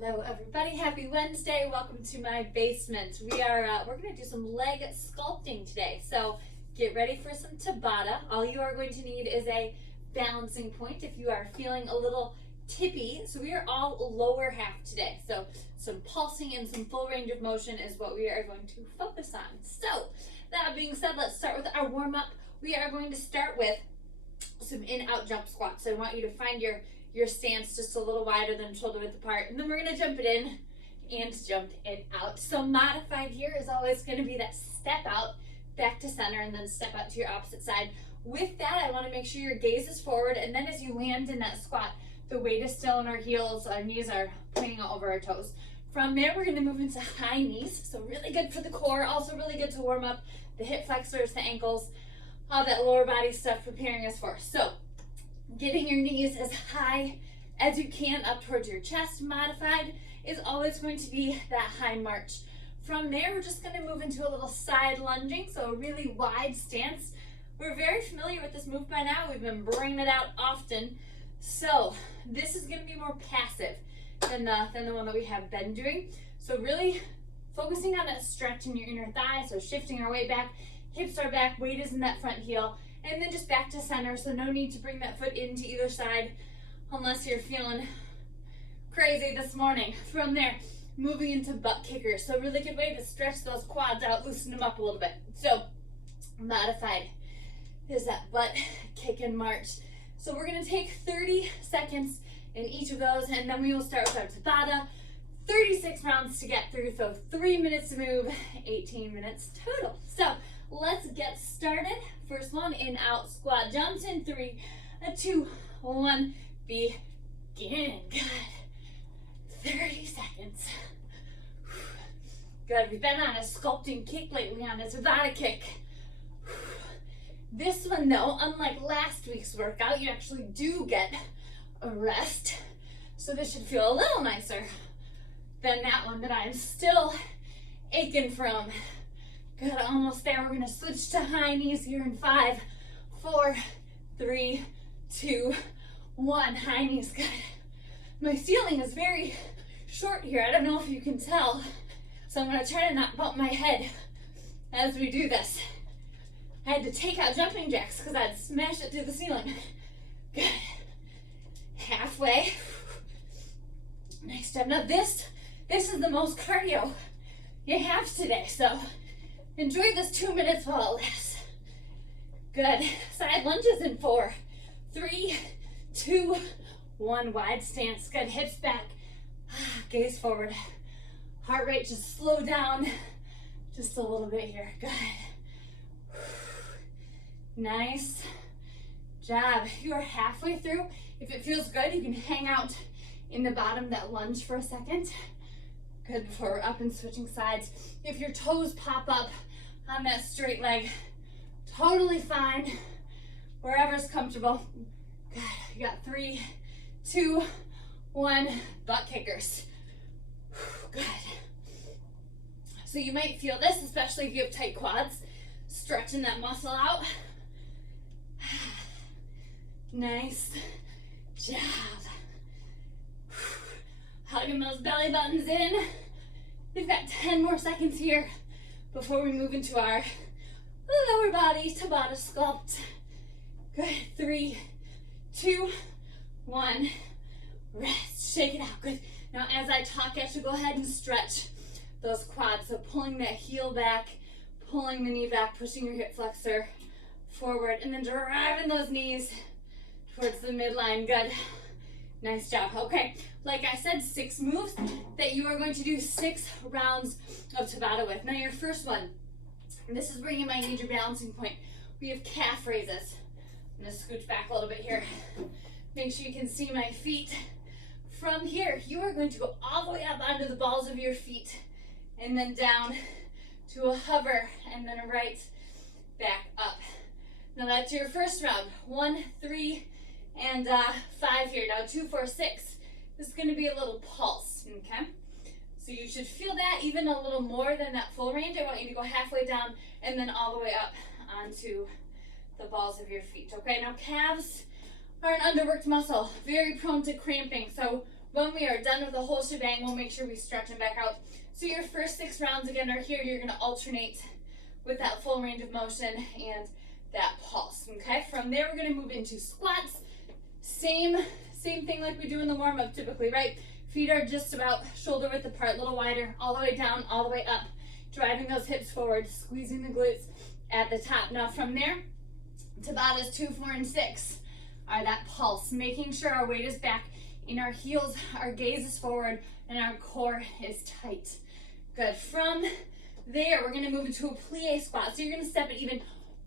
Hello everybody, happy Wednesday. Welcome to my basement. We're gonna do some leg sculpting today. So get ready for some Tabata. All you are going to need is a balancing point if you are feeling a little tippy. So we are all lower half today. So some pulsing and some full range of motion is what we are going to focus on. So that being said, let's start with our warm-up. We are going to start with some in-out jump squats. So I want you to find your stance just a little wider than shoulder width apart, and then we're going to jump it in and jump it out. So modified here is always going to be that step out back to center and then step out to your opposite side. With that, I want to make sure your gaze is forward, and then as you land in that squat, the weight is still in our heels, our knees are pointing out over our toes. From there, we're going to move into high knees, so really good for the core, also really good to warm up the hip flexors, the ankles, all that lower body stuff preparing us for. So getting your knees as high as you can up towards your chest. Modified is always going to be that high march. From there, we're just going to move into a little side lunging, so a really wide stance. We're very familiar with this move by now. We've been bringing it out often. So this is going to be more passive than the one that we have been doing. So really focusing on that stretch in your inner thigh, so shifting our weight back, hips are back, weight is in that front heel, and then just back to center, so no need to bring that foot into either side unless you're feeling crazy this morning. From there, moving into butt kickers. So really good way to stretch those quads out, loosen them up a little bit. So modified is that butt kick and march. So we're gonna take 30 seconds in each of those, and then we will start with our Tabata. 36 rounds to get through, so 3 minutes to move, 18 minutes total. So let's get started. First one, in out squat jumps in 3, 2, 1, begin. Good. 30 seconds. Good. We've been on a sculpting kick lately, on a Tabata kick. This one though, unlike last week's workout, you actually do get a rest. So this should feel a little nicer than that one that I'm still aching from. Good, almost there. We're gonna switch to high knees here in 5, 4, 3, 2, 1. High knees, good. My ceiling is very short here. I don't know if you can tell. So I'm gonna try to not bump my head as we do this. I had to take out jumping jacks because I'd smash it through the ceiling. Good. Halfway. Nice job. Now this is the most cardio you have today, so enjoy this 2 minutes while it lasts. Good. Side lunges in 4, 3, 2, 1. Wide stance. Good. Hips back. Gaze forward. Heart rate just slow down just a little bit here. Good. Nice job. You are halfway through. If it feels good, you can hang out in the bottom, that lunge for a second. Good, before we're up and switching sides. If your toes pop up on that straight leg, totally fine. Wherever's comfortable. Good, you got 3, 2, 1, butt kickers. Good. So you might feel this, especially if you have tight quads, stretching that muscle out. Nice job. Hugging those belly buttons in. We've got 10 more seconds here before we move into our lower body Tabata sculpt. Good. 3, 2, 1. Rest. Shake it out. Good. Now as I talk, I should go ahead and stretch those quads. So pulling that heel back, pulling the knee back, pushing your hip flexor forward, and then driving those knees towards the midline. Good. Nice job. Okay, like I said, 6 moves that you are going to do 6 rounds of Tabata with. Now your first one, and this is where you might need your balancing point. We have calf raises. I'm gonna scooch back a little bit here. Make sure you can see my feet. From here, you are going to go all the way up onto the balls of your feet, and then down to a hover, and then right back up. Now that's your first round. 1, 3, and 5 here. Now 2, 4, 6. This is going to be a little pulse, okay? So you should feel that even a little more than that full range. I want you to go halfway down and then all the way up onto the balls of your feet, okay? Now calves are an underworked muscle, very prone to cramping. So When we are done with the whole shebang, we'll make sure we stretch them back out. So your first 6 rounds again are here. You're gonna alternate with that full range of motion and that pulse, okay? From there, we're gonna move into squats. Same thing like we do in the warm-up typically, right? Feet are just about shoulder width apart, a little wider, all the way down, all the way up, driving those hips forward, squeezing the glutes at the top. Now from there, Tabatas 2, 4, and 6 are that pulse, making sure our weight is back in our heels, our gaze is forward, and our core is tight. Good. From there, we're gonna move into a plie squat. So you're gonna step it even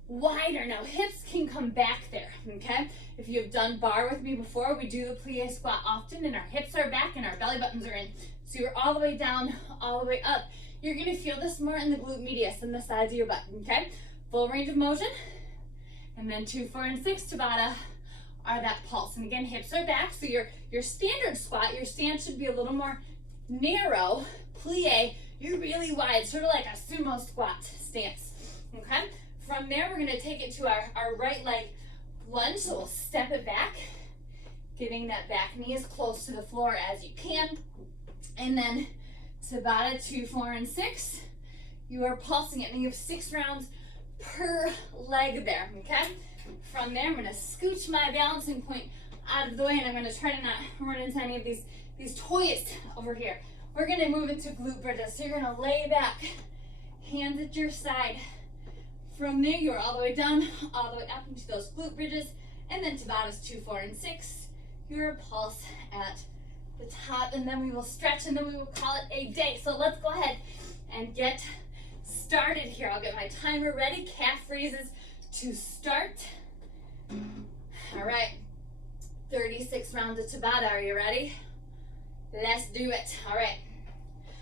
wider. Now hips can come back there, okay? If you've done bar with me before, we do the plie squat often and our hips are back and our belly buttons are in. So you're all the way down, all the way up. You're gonna feel this more in the glute medius and the sides of your butt, okay? Full range of motion. And then 2, 4, and 6 Tabata are that pulse. And again, hips are back. So your standard squat, your stance should be a little more narrow. Plie, you're really wide, sort of like a sumo squat stance, okay? From there, we're gonna take it to our right leg lunge. So we'll step it back, getting that back knee as close to the floor as you can. And then Tabata 2, 4, and 6. You are pulsing it, and you have 6 rounds per leg there, okay? From there, I'm gonna scooch my balancing point out of the way, and I'm gonna try to not run into any of these toys over here. We're gonna move into glute bridges. So you're gonna lay back, hands at your side. From there, you're all the way down, all the way up into those glute bridges, and then Tabatas 2, 4, and 6. Your pulse at the top, and then we will stretch, and then we will call it a day. So let's go ahead and get started here. I'll get my timer ready. Calf raises to start. All right, 36 rounds of Tabata. Are you ready? Let's do it. All right.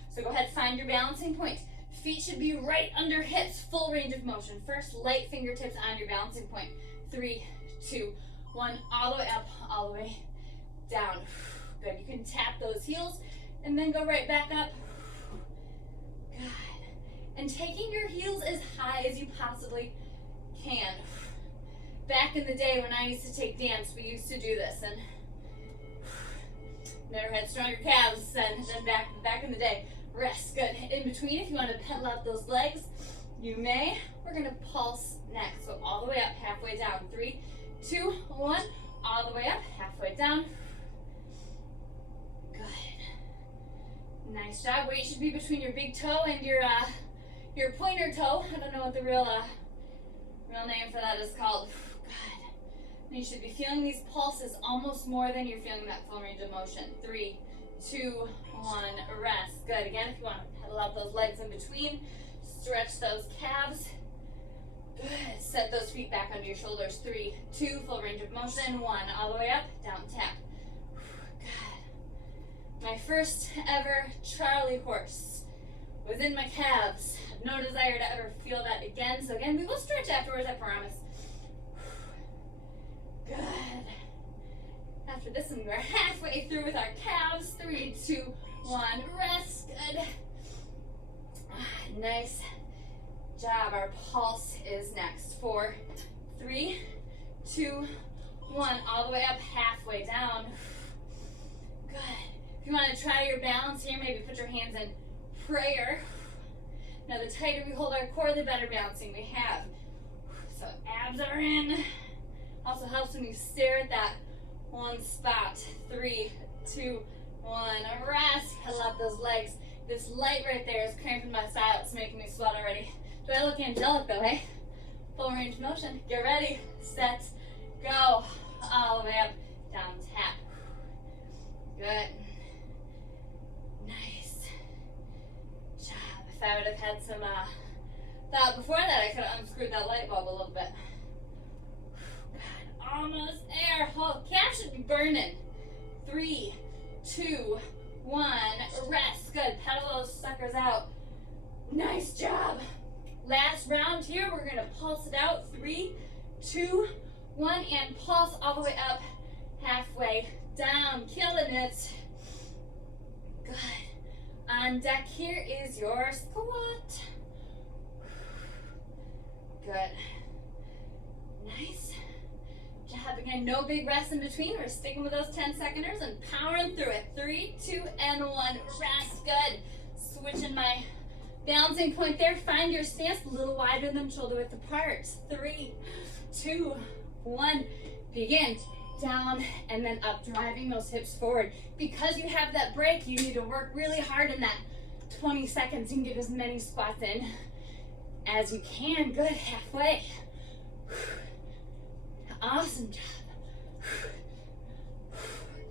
So go ahead, find your balancing point. Feet should be right under hips, full range of motion. First, light fingertips on your balancing point. 3, 2, 1, all the way up, all the way down. Good. You can tap those heels and then go right back up. Good. And taking your heels as high as you possibly can. Back in the day when I used to take dance, we used to do this, and never had stronger calves than back in the day. Rest. Good. In between, if you want to pedal out those legs, you may. We're going to pulse next. So all the way up, halfway down. 3, 2, 1. All the way up, halfway down. Good. Nice job. Weight should be between your big toe and your pointer toe. I don't know what the real name for that is called. Good. And you should be feeling these pulses almost more than you're feeling that full range of motion. 3, 2, 1, rest. Good. Again, if you want to pedal out those legs in between, stretch those calves. Good. Set those feet back under your shoulders. 3, 2, full range of motion. 1, all the way up, down, tap. Good. My first ever Charlie horse was in my calves. I have no desire to ever feel that again. So again, we will stretch afterwards, I promise. Good. After this one, we're halfway through with our calves. 3, 2, 1, rest. Good. Nice job. Our pulse is next. 4, 3, 2, 1. All the way up, halfway down. Good. If you want to try your balance here, maybe put your hands in prayer. Now, the tighter we hold our core, the better balancing we have. So abs are in. Also helps when you stare at that one spot. 3, 2, 1, rest. I love those legs. This light right there is cramping my side. It's making me sweat already. Do I look angelic though, hey? Full range of motion. Get ready, set, go. All the way up, down, tap. Good. Nice job. If I would have had some thought before that, I could have unscrewed that light bulb a little bit. God, almost there. Oh, calf should be burning. 3, 2, 1, rest. Good. Pedal those suckers out. Nice job. Last round here, we're gonna pulse it out. 3, 2, 1, and pulse all the way up, halfway down. Killing it. Good. On deck here is your squat. Good. Nice job. Again, no big rest in between. We're sticking with those 10-seconders and powering through it. 3, 2, and 1. Rest. Good. Switching my balancing point there. Find your stance a little wider than shoulder width apart. 3, 2, 1. Begin. Down and then up, driving those hips forward. Because you have that break, you need to work really hard in that 20 seconds and get as many squats in as you can. Good. Halfway. Awesome job.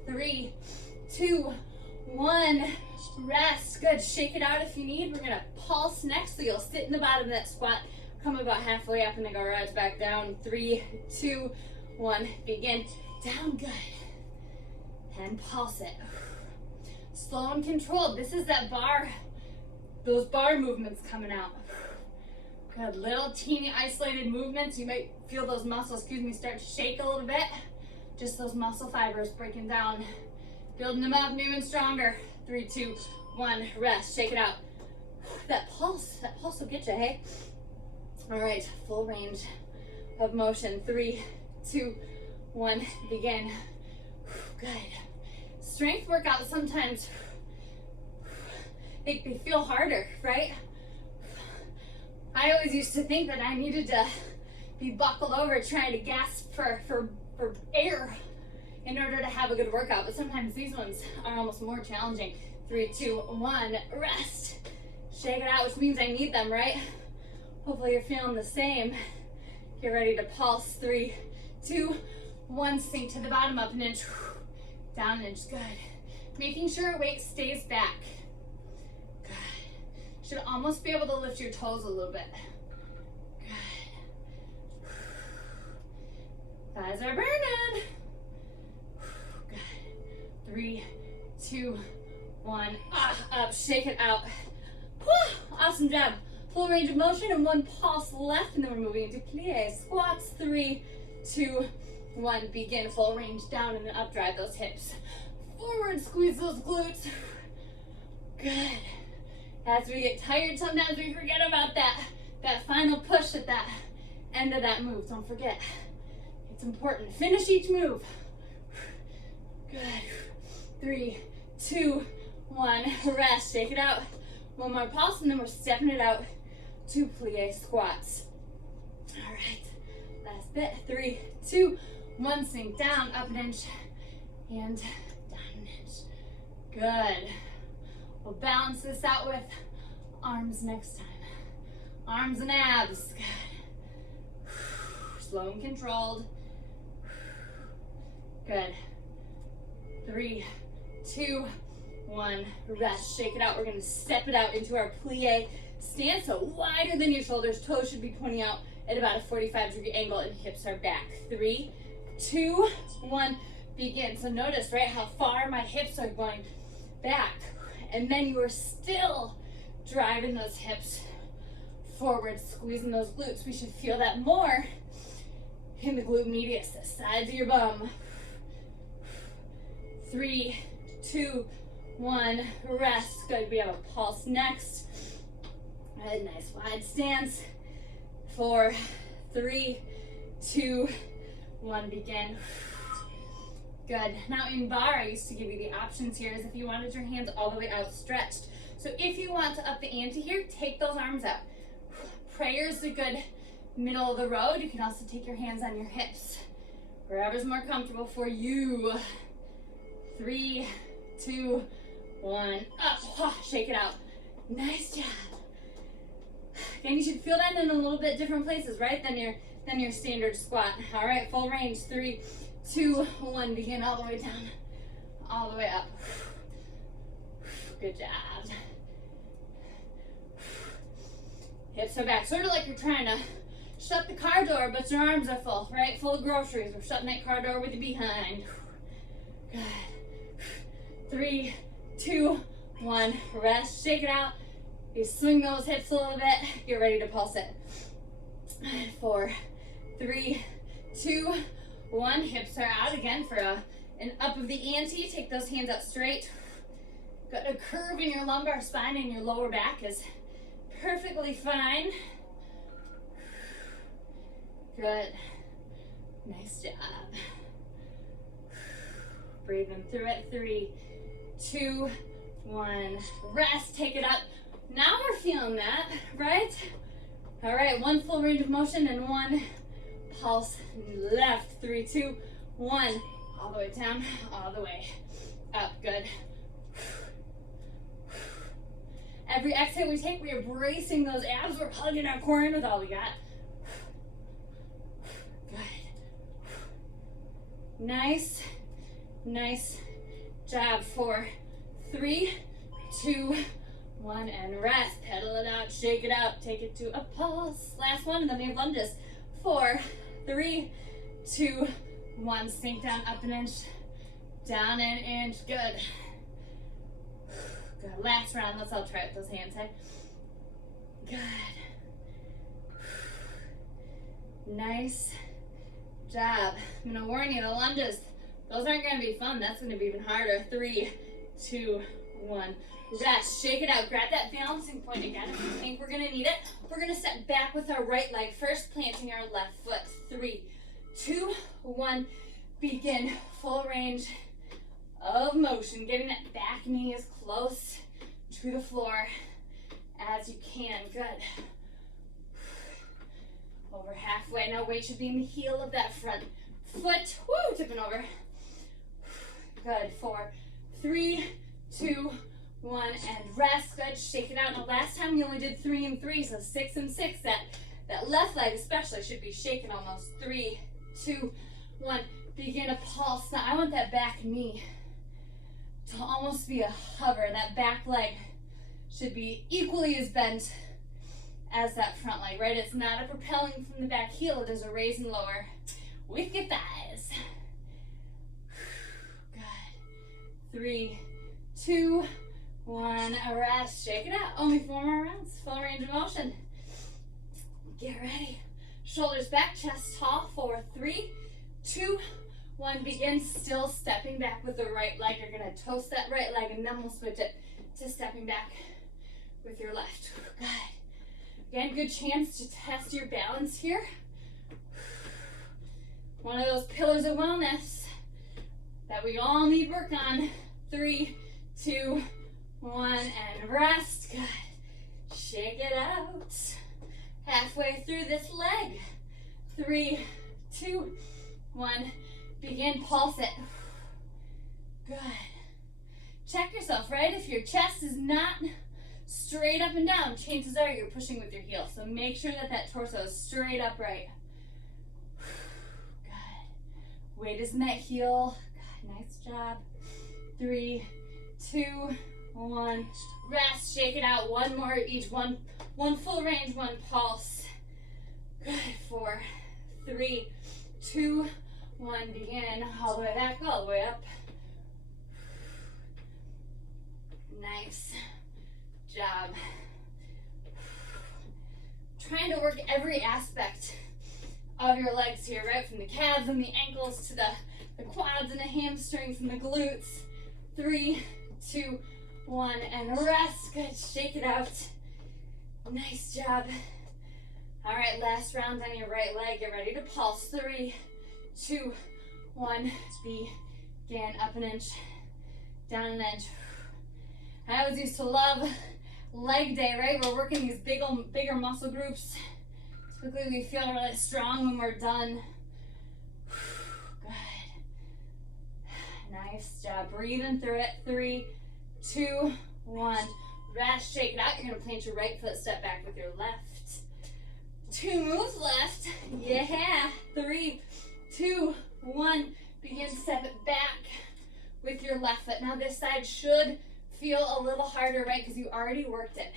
3, 2, 1. Rest. Good. Shake it out if you need. We're going to pulse next. So you'll sit in the bottom of that squat, come about halfway up in the garage, back down. 3, 2, 1. Begin. Down. Good. And pulse it. Slow and controlled. This is that bar, those bar movements coming out. Good. Little teeny isolated movements. You might feel those muscles, start to shake a little bit. Just those muscle fibers breaking down. Building them up, new and stronger. 3, 2, 1. Rest. Shake it out. That pulse will get you, hey? All right. Full range of motion. 3, 2, 1. Begin. Good. Strength workouts sometimes they feel harder, right? I always used to think that I needed to be buckled over trying to gasp for air in order to have a good workout, but sometimes these ones are almost more challenging. 3, 2, 1, rest. Shake it out, which means I need them, right? Hopefully you're feeling the same. Get ready to pulse. 3, 2, 1, sink to the bottom, up an inch, down an inch. Good. Making sure weight stays back. Good. Should almost be able to lift your toes a little bit. Good. Thighs are burning. Good. 3, 2, 1. Up. Shake it out. Awesome job. Full range of motion and 1 pulse left, and then we're moving into plie squats. 3, 2, 1. Begin. Full range down and then up. Drive those hips forward. Squeeze those glutes. Good. As we get tired, sometimes we forget about that final push at that end of that move. Don't forget. It's important. Finish each move. Good. 3, 2, 1. Rest. Shake it out. 1 more pulse, and then we're stepping it out to plie squats. All right. Last bit. 3, 2, 1. Sink down, up an inch, and down an inch. Good. We'll balance this out with arms next time. Arms and abs. Good. Slow and controlled. Good. 3, 2, 1. Rest. Shake it out. We're going to step it out into our plie stance. So wider than your shoulders. Toes should be pointing out at about a 45-degree angle, and hips are back. 3, 2, 1. Begin. So notice, right, how far my hips are going back. And then you are still driving those hips forward, squeezing those glutes. We should feel that more in the glute medius, the sides of your bum. 3, 2, 1. Rest. Good. We have a pulse next. Good. Nice wide stance. 4, 3, 2, 1. Begin. Good. Now in bar, I used to give you the options here is if you wanted your hands all the way outstretched. So if you want to up the ante here, take those arms out. Prayer is a good middle of the road. You can also take your hands on your hips. Wherever's more comfortable for you. 3, 2, 1. Up. Shake it out. Nice job. Again, you should feel that in a little bit different places, right? Than your standard squat. All right, full range. 3, 2, 1. Begin all the way down, all the way up. Good job. Hips are back. Sort of like you're trying to shut the car door, but your arms are full, right? Full of groceries. We're shutting that car door with the behind. Good. 3, 2, 1. Rest. Shake it out. You swing those hips a little bit. Get ready to pulse it. 4, 3, 2, 1. Hips are out again for an up of the ante. Take those hands out straight. Got a curve in your lumbar spine, and your lower back is perfectly fine. Good. Nice job. Breathing through it. 3, 2, 1. Rest. Take it up. Now we're feeling that, right? All right, one full range of motion and one pulse left. 3, 2, 1. All the way down, all the way up. Good. Every exhale we take, we are bracing those abs. We're hugging our core in with all we got. Good. Nice, nice job. 4, 3, 2, 1, and rest. Pedal it out, shake it up, take it to a pulse. Last one, and then we have lunges. 4, 3, 2, 1. Sink down, up an inch, down an inch. Good. Good. Last round. Let's all try it with those hands. Hey? Good. Nice job. I'm gonna warn you, the lunges, those aren't gonna be fun. That's gonna be even harder. 3, 2, 1. Rest. Shake it out. Grab that balancing point again. If you think we're gonna need it, we're gonna step back with our right leg first, planting our left foot. 3, 2, 1. Begin. Full range of motion. Getting that back knee as close to the floor as you can. Good. Over halfway. Now weight should be in the heel of that front foot. Woo! Tipping over. Good. 4, 3, 2, 1, and rest. Good. Shake it out. Now last time you only did 3 and 3, so 6 and 6. That left leg especially should be shaking almost. 3, 2, 1. Begin a pulse. Now I want that back knee to almost be a hover. That back leg should be equally as bent as that front leg, right? It's not a propelling from the back heel. It is a raise and lower with your thighs. Good. 3, 2, 1. Rest. Shake it out. Only 4 more rounds. Full range of motion. Get ready. Shoulders back, chest tall. 4, 3, 2, 1. Begin. Still stepping back with the right leg. You're going to toast that right leg, and then we'll switch it to stepping back with your left. Good. Again, good chance to test your balance here. One of those pillars of wellness that we all need work on. 3, 2, 1, and rest. Good. Shake it out. Halfway through this leg. 3, 2, 1. Begin, pulse it. Good. Check yourself, right? If your chest is not straight up and down, chances are you're pushing with your heel. So make sure that that torso is straight upright. Good. Weight is in that heel. God, nice job. 3, 2, 1. Rest. Shake it out. One more each. One full range, one pulse. Good. 4, 3, 2, 1. Begin. All the way back, all the way up. Nice job. Trying to work every aspect of your legs here, right? From the calves and the ankles to the quads and the hamstrings and the glutes. 3, 2, 1, and rest. Good. Shake it out. Nice job. All right, last round on your right leg. Get ready to pulse. 3, 2, 1. Begin. Up an inch, down an inch. I always used to love leg day, right? We're working these bigger muscle groups. Typically we feel really strong when we're done. Good. Nice job. Breathing through it. 3, 2, 1. Rest. Shake it out. You're going to plant your right foot, step back with your left. 2 moves left. Yeah. 3, 2, 1. Begin to step it back with your left foot. Now this side should feel a little harder, right? Because you already worked it.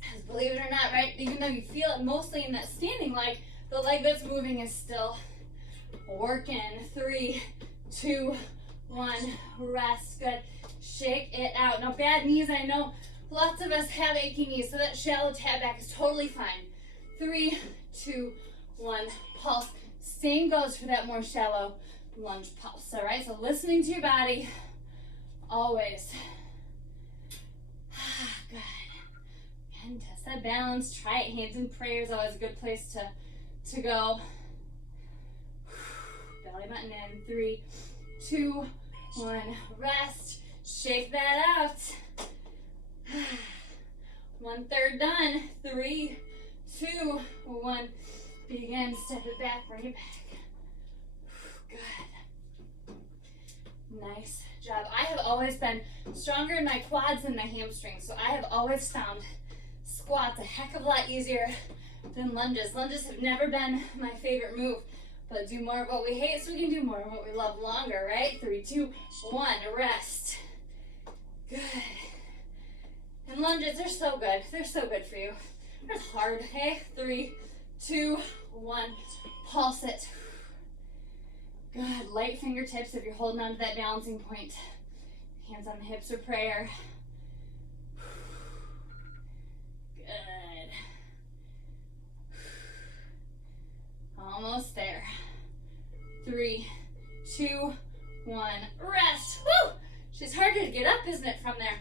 Because believe it or not, right? Even though you feel it mostly in that standing leg, the leg that's moving is still working. 3, 2, 1. Rest. Good. Shake it out. Now bad knees, I know lots of us have achy knees, so that shallow tab back is totally fine. 3, 2, 1. Pulse. Same goes for that more shallow lunge pulse. All right, so listening to your body always. Good. And test that balance. Try it. Hands in prayer is always a good place to go. Belly button in. 3, 2, 1. Rest. Shake that out. 1/3 done. 3, 2, 1. Begin. Step it back. Bring it back. Good. Nice job. I have always been stronger in my quads than my hamstrings, so I have always found squats a heck of a lot easier than lunges. Lunges have never been my favorite move, but do more of what we hate so we can do more of what we love longer, right? 3, 2, 1. Rest. Good. And lunges, they're so good. They're so good for you. It's hard, okay? 3, 2, 1. Pulse it. Good. Light fingertips if you're holding on to that balancing point. Hands on the hips or prayer. Good. Almost there. 3, 2, 1. Rest. Woo! She's harder to get up, isn't it, from there?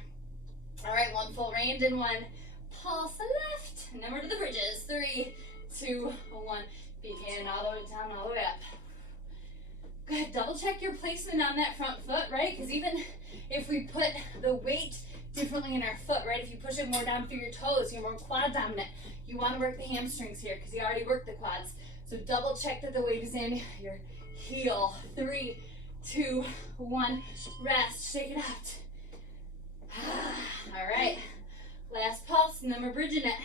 All right, 1 full range and 1 pulse left. And then we're to the bridges. 3, 2, 1. Begin all the way down, all the way up. Good. Double check your placement on that front foot, right? Because even if we put the weight differently in our foot, right? If you push it more down through your toes, you're more quad dominant. You want to work the hamstrings here because you already worked the quads. So double check that the weight is in your heel. 3, 2, 1. Rest. Shake it out. All right. Last pulse, and then we're bridging it.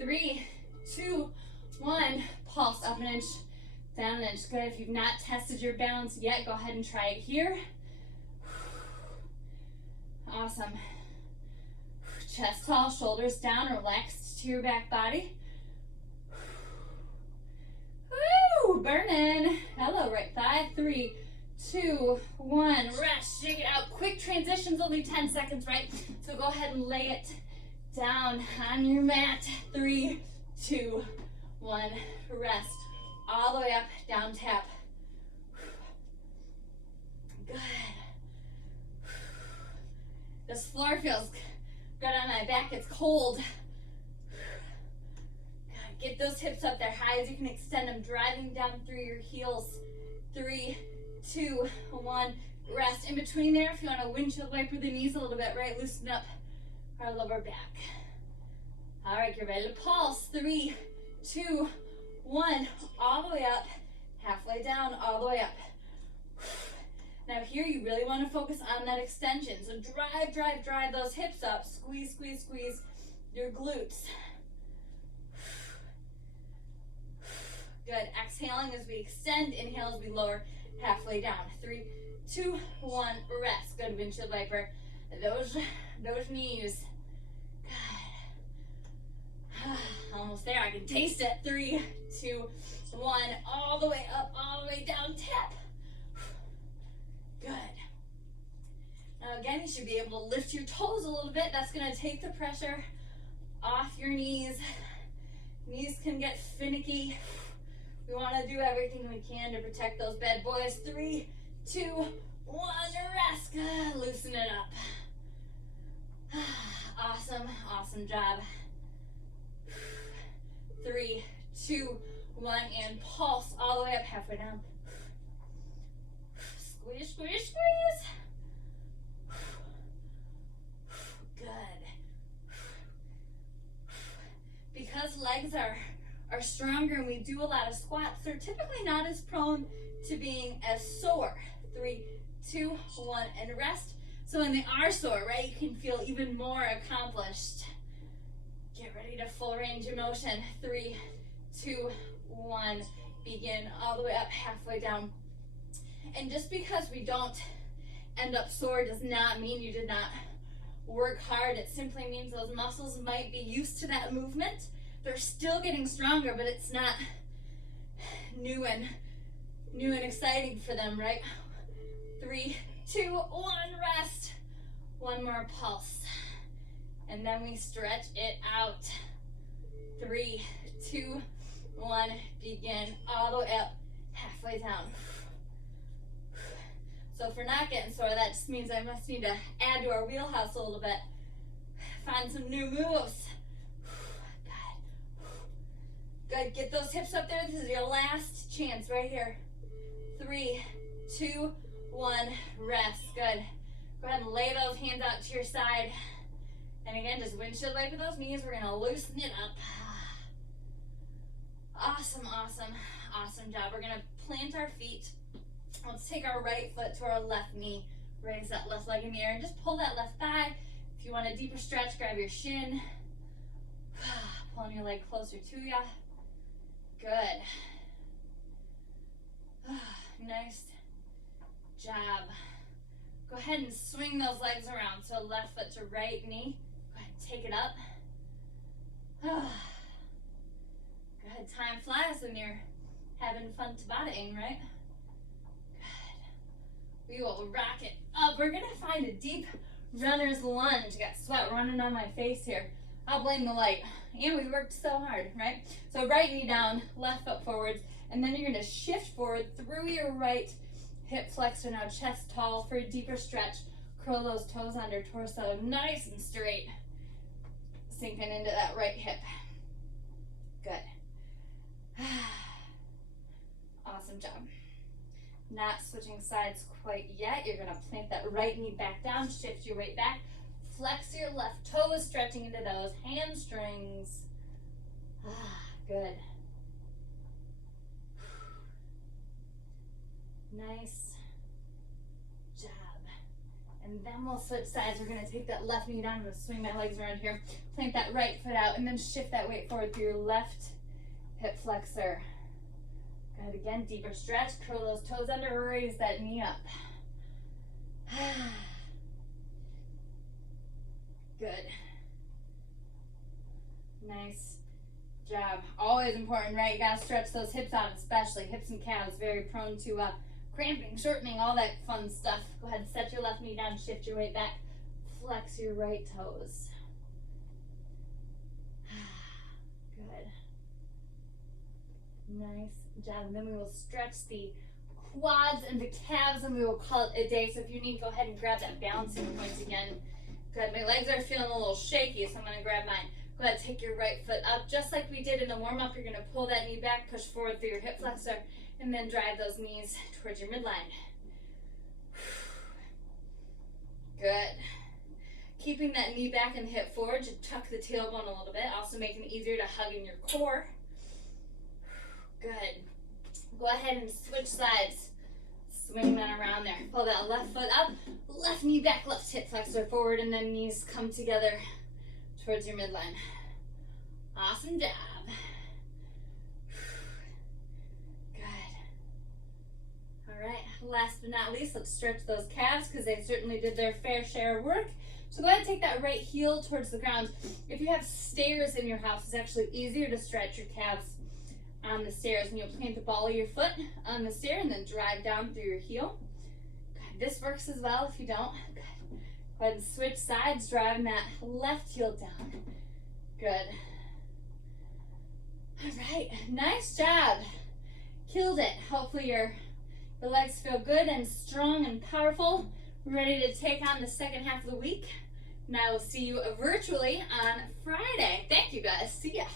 3, 2, 1. Pulse up an inch, down an inch. Good. If you've not tested your balance yet, go ahead and try it here. Awesome. Chest tall, shoulders down, relaxed to your back body. Woo! Burning. Hello, right thigh. 3, 2, 1. Rest. Shake it out. Quick transitions, only 10 seconds, right? So go ahead and lay it down on your mat. 3, 2, 1. Rest. All the way up, down tap. Good. This floor feels good on my back. It's cold. Get those hips up there high as you can extend them, driving down through your heels. 3, 2, 1. Rest. In between there, if you want to windshield wiper the knees a little bit, right? Loosen up our lower back. All right, get ready to pulse. 3, 2, 1. All the way up, halfway down, all the way up. Now here you really want to focus on that extension. So drive, drive, drive those hips up. Squeeze, squeeze, squeeze your glutes. Good. Exhaling as we extend. Inhale as we lower halfway down. 3, 2, 1. Rest. Good. Windshield wiper those knees. Good. Almost there. I can taste it. 3, 2, 1. All the way up, all the way down. Tap. Good. Now again, you should be able to lift your toes a little bit. That's going to take the pressure off your knees. Knees can get finicky. We want to do everything we can to protect those bad boys. 3, 2, 1. Rest. Good. Loosen it up. Awesome. Awesome job. 3, 2, 1. And pulse all the way up, halfway down. Squeeze, squeeze, squeeze. Good. Because legs are stronger and we do a lot of squats, they're typically not as prone to being as sore. 3, 2, 1, and rest. So when they are sore, right, you can feel even more accomplished. Get ready to full range of motion. 3, 2, 1. Begin all the way up, halfway down. And just because we don't end up sore does not mean you did not work hard. It simply means those muscles might be used to that movement. They're still getting stronger, but it's not new and exciting for them, right? 3, 2, 1, rest. One more pulse. And then we stretch it out. 3, 2, 1, begin all the way up, halfway down. So if we're not getting sore, that just means I must need to add to our wheelhouse a little bit. Find some new moves. Good, get those hips up there. This is your last chance right here. 3, 2, 1, rest. Good. Go ahead and lay those hands out to your side. And again, just windshield wiper those knees. We're gonna loosen it up. Awesome, awesome, awesome job. We're gonna plant our feet. Let's take our right foot to our left knee. Raise that left leg in the air and just pull that left thigh. If you want a deeper stretch, grab your shin. Pulling your leg closer to you. Good. Nice job. Go ahead and swing those legs around. So left foot to right knee. Go ahead and take it up. Good. Time flies when you're having fun Tabata-ing, right? Good. We will rock it up. We're going to find a deep runner's lunge. Got sweat running on my face here. I'll blame the light. And we worked so hard, right? So right knee down, left foot forwards, and then you're going to shift forward through your right hip flexor. Now chest tall for a deeper stretch. Curl those toes under torso, nice and straight. Sinking into that right hip. Good. Awesome job. Not switching sides quite yet. You're going to plant that right knee back down, shift your weight back. Flex your left toes, stretching into those hamstrings. Good. Nice job. And then we'll switch sides. We're going to take that left knee down. I'm going to swing my legs around here. Plant that right foot out and then shift that weight forward through your left hip flexor. Good. Again, deeper stretch. Curl those toes under. Raise that knee up. Good. Nice job. Always important, right? You gotta stretch those hips out, especially hips and calves. Very prone to cramping, shortening, all that fun stuff. Go ahead and set your left knee down, shift your weight back, flex your right toes. Good. Nice job. And then we will stretch the quads and the calves and we will call it a day. So if you need, go ahead and grab that balancing point again. Good. My legs are feeling a little shaky, so I'm going to grab mine. Go ahead, take your right foot up. Just like we did in the warm-up, you're going to pull that knee back, push forward through your hip flexor, and then drive those knees towards your midline. Good. Keeping that knee back and the hip forward to tuck the tailbone a little bit, also making it easier to hug in your core. Good. Go ahead and switch sides. Swing that around there. Pull that left foot up, left knee back, left hip flexor forward, and then knees come together towards your midline. Awesome job. Good. All right, last but not least, let's stretch those calves because they certainly did their fair share of work. So go ahead and take that right heel towards the ground. If you have stairs in your house, it's actually easier to stretch your calves on the stairs, and you'll plant the ball of your foot on the stair and then drive down through your heel. Good. This works as well if you don't. Good. Go ahead and switch sides, driving that left heel down. Good. All right, nice job. Killed it. Hopefully your legs feel good and strong and powerful. Ready to take on the second half of the week. And I will see you virtually on Friday. Thank you guys. See ya.